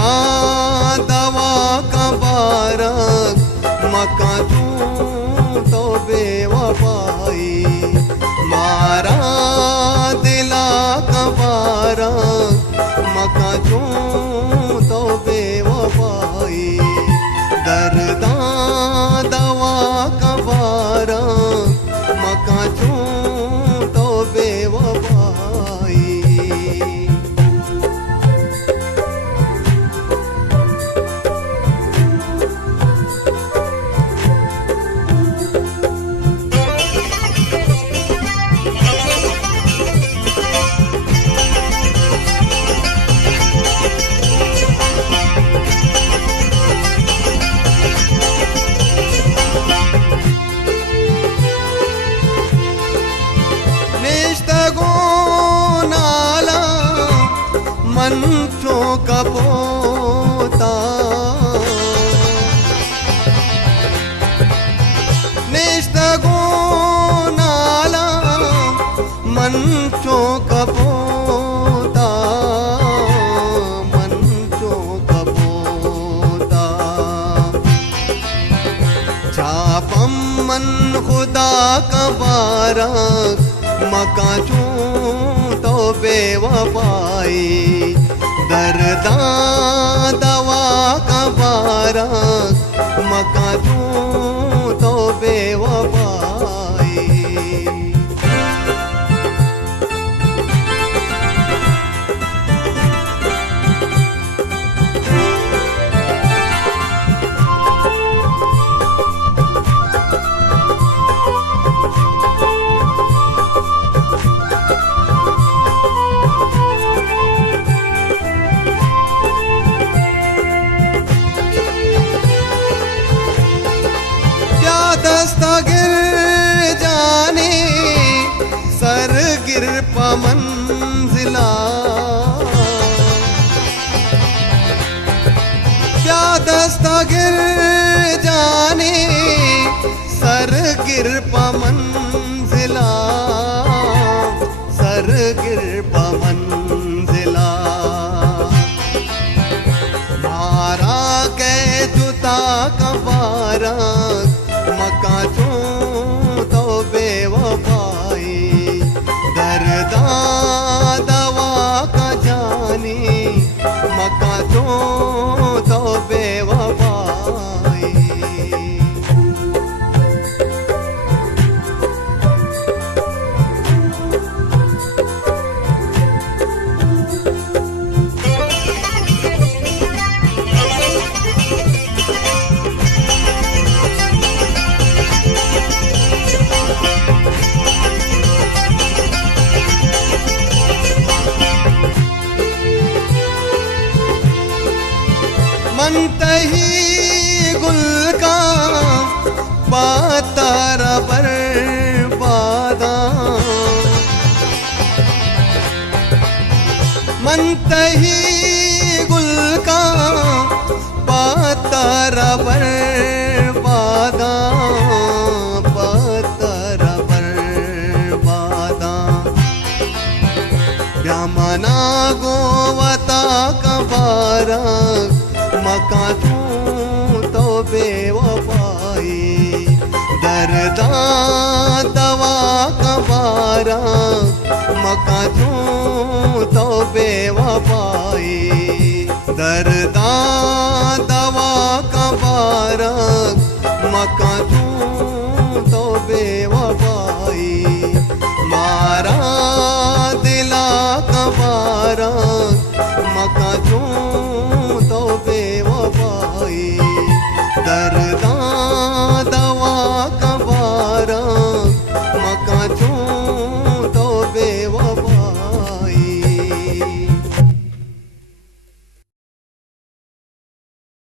दर्दा दवा का बारक मका तू तो बेवफाई मारा दिला का बारक मका तू तो बेवफाई दर्दा दवा का बारक मका तू तो बेवफाई। मंचों का पोता निस्तगो नाला मंचों का पोता मंचों का पोता छापम मन खुदा का बारक मका तो बेवफाई दर्दा दवा का बारक मका तो बेवफाई। दस्तगिर जाने सर गिर मंजिला क्या दस्तगिर जाने सर गिर मंजिला सर गिर मंजिला मारा के जुता का बारक मका तो बेवफाई दर्दा दवा का जानी मका तो बेवफाई। मनतही गुल का पातर बर्बादा मनतही गुल का पातर बर्बादा पातर बर्बादा ब्यामना गोवता का बारक मका तो बेवफाई दर्दा दवा का बारक मका तो बेवफाई दर्दा दवा का बारक मका तो बेवफाई मारा दिला का बारक मका